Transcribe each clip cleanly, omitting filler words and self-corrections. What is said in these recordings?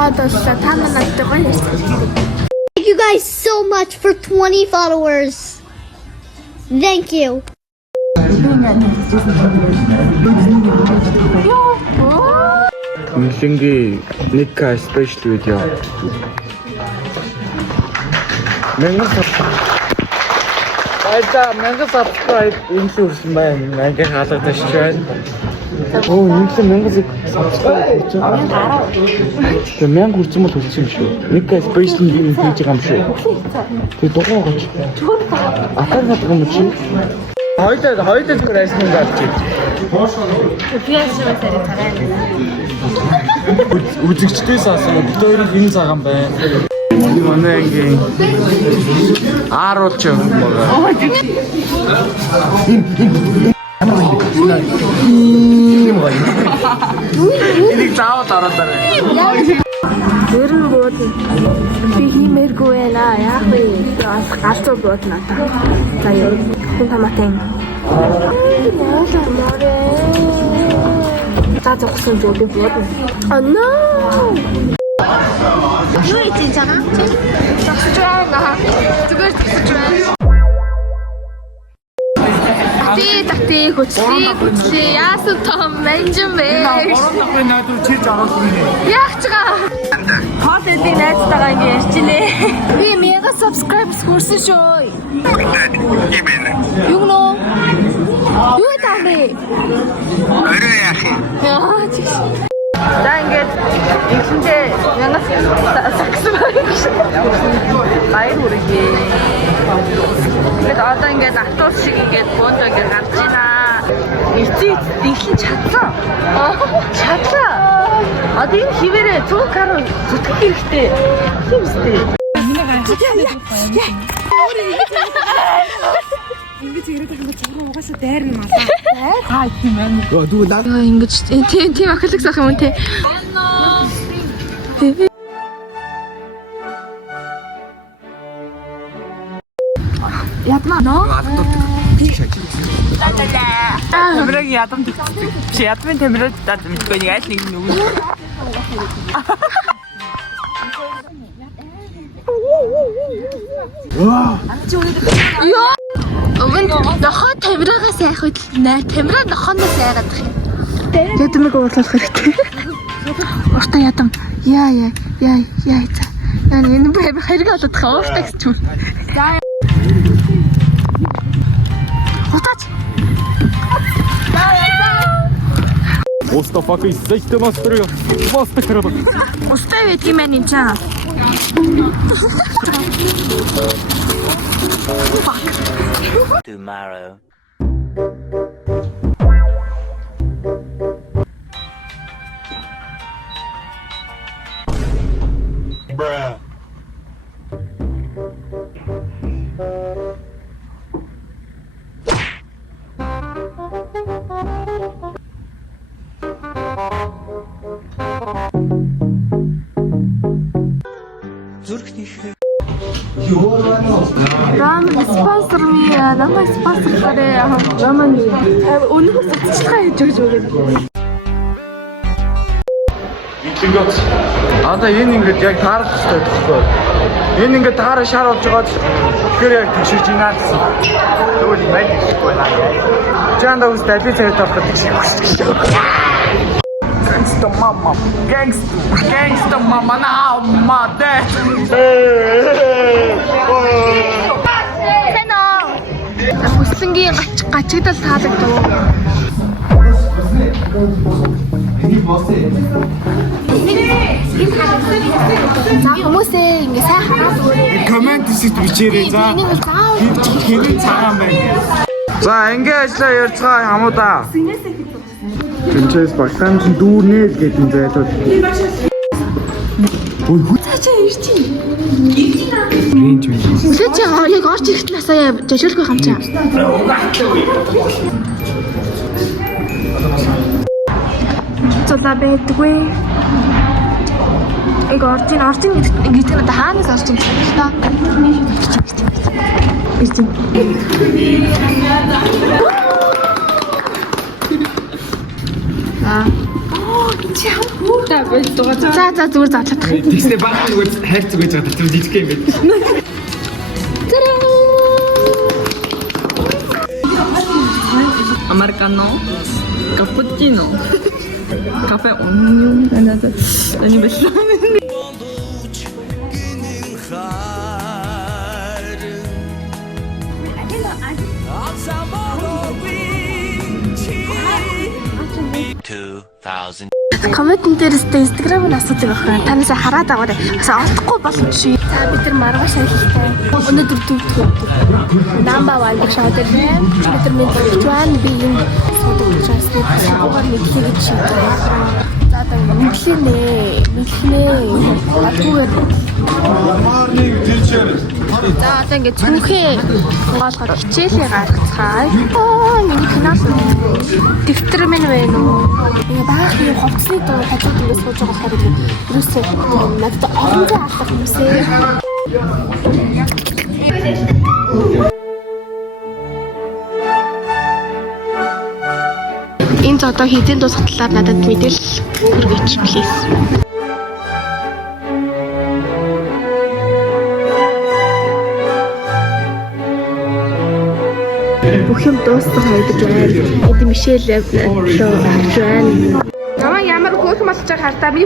Thank you guys so much for 20 followers. Thank you. Мишинги Nika special video. Мянга subscribe инсүрсэн байна. Мянга хаалгадаж байна. Оо, нэгэн мянга subscribe хийж байгаа. Тэгээ мянга хүрсэн бол хүрсэн шүү. Nika special юм хийж байгаа юм шүү. Тэгээ дугуй гоч. Атар гадаг юм чи. Хоёулаа гэрээс нэг гарч ий. Үзэгчдээс асуу бид хоёрыг энэ цагаан байна. Манай ангийн ааруулч юм байгаа. Энийг заавал ороод арай. Ер нь бод би хиймээргүй байна. Яг би бас галзуу бод надаа. За яа. Хүн тамаатай. За зогсон зүг би бод. Oh no. Юу хийж байгаа? Зогсож байна. Зүгээр зогсож байна. Тати хүчлээ яасан том менжин бэ? Орооны найдвар чирж ороод ирнэ. Яг ч гаа. Хол эдийг найзтайгаа ингэ ярьчихлээ. Би 1000 subscribers хүрсэн шүү. Юу нөө? Юу таавэ? Өөрөө яах юм? Яа чи. За ингээд ихэнхдээ 1000 subscribers баяр хүргэе. Тэгээд одоо ингээд автобус шиг ингээд бөөндөө ингээд гарч ийна. Эцэг дэлхийн чадлаа. Чадлаа. Одоо энэ хിവэрэ 100 кар зүтгэх хэрэгтэй. Тийм үстэй. Ингэж яриад байгаа чинь угаасаа дайр юм аа. Дайр? Аа тийм байна. Дүү наа. Ингэж тийм ахлагс ах юм те. Ядмаа нөө. Тамираг ядам дэгцдэг. Чи ядмын тамираг дад мэдгүй нэг айл нэг нүгэн. Ёо. Өгөнд нохоо тамирагаас айх үед наа тамираа нохооноос айгаад их. Ядмыг уурлах хэрэгтэй. Ууртаа ядам. Яа. Яа энэ хэрэг болоод хаа ууртаа гэж юм. За. Утаач. Мустафа кай сайт мастер. Мастер краб. Уставь эти мэни чаа. Tomorrow. Bruh. Ramen sponsor me. Намайг спонсор гараа. Ramen. Өнөөхөөс цэцлэгээ хийж өгч өгөөд. Ингээс одоо энэ ингээд яг таарах хэрэгтэй байхгүй. Энэ ингээд таараа шар болж байгаа л тэгэхээр яг тэгшиж ийна гэсэн. Тэгвэл мань хийхгүй байна. Чанда үс давид цайд авах гэж байна. Gangsta mama now my dad. Тэно. Хүслэнгийн гачигдал таалагдав. За хүмүүсээ ингэ сайн хараад өгөөрэй. Комент хийсэд бичээрэй за. Хэний цагаан байна. За ингээ ажиллаа ярьцгаа хамуудаа. Тэнцээс багтаан чинь дүүрнэ л гэдэг юм зайлууд. Ой Цаачаа ирчих. рейнж үү. Үлээ чи яг орж ирэхэд нь сая жижиглэх юм чаа. Цолаа байдгүй. Эг оржин гэдэг нь хаанаас орж ирж байна та. Аа. За зүгээр задлах. Тэгснэ баг зүгээр хайр зүгэж байгаа тэр жижиг юм байна. Американо, капучино, кафе оннион, они бэшлээ. Комментэн дээрээ Instagram-ыг асуудаг байна. Танаас хараад аваарай. Бас олдохгүй боломжгүй. За бид нар маргааш ажиллатай. Өнөөдөр дүүтгөө. Number 1 гэж шууд ирнэ. Бид нар мэдээж байна. Би энэ судалж байгаа суугаар мэдлээ гэж шийдээ. За одоо мэдлэнэ. Атгүйгээр. За одоо ингээд цүнхээ угаалгаар хичээлээ гаргацгаая. Миний финал дэвтэр минь байна уу? Ингээ баах юм хувцсны дуу хажууд ингээд сууж байгаа хэрэг юусээ надад олон зай алах юмсээ. Энд одоо хэдийн дуусах талаар надад мэдээлэл хүргэж please. Бүх юм дууссан хайдаж байна. Эд Мишель харж байна. Намаа ямар хөөх болж байгаа хартаа би.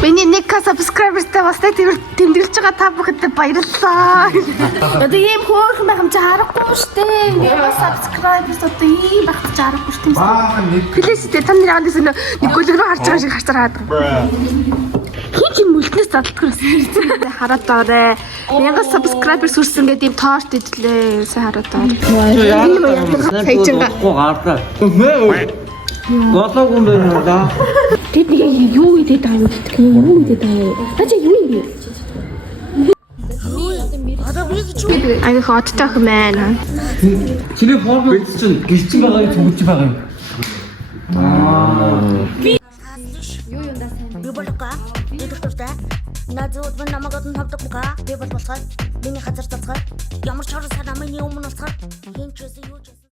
Миний 1k subscribersтай бас тэмдэглэж байгаа та бүхэнд баярлалаа. Одоо ийм хөөх байх юм чи харахгүй штэ. Ингээ subscribers одоо ийм байх чи харахгүй штэ. Плэс тэ та нэр андас нэг гөлөг рүү харж байгаа шиг харцараад байгаа. Хин ч юм үлднээс задлах гэсэн. Хараад байгаарэ. 1000 subscribers хүрсэн гэдэг ийм тоорт идлээ. Сайн хараад байгаа. Саяжингаа. Голоог юм байна да. Тэд нэг юу гэдэг аа гэдэг юм гэдэг аа. Тача юу юм бэ? Аяг хоттой хэмээн. Чиний форм чинь гэрчин байгаа юм зүгж байгаа юм. Би болохгүй. Би доктортай. Надад бол намайг одоо тавдаггүй. Би бол болохгүй. Миний газар цацгаа. Ямар ч хорос намайг өмнө алцгаа. Хин ч үгүй юу ч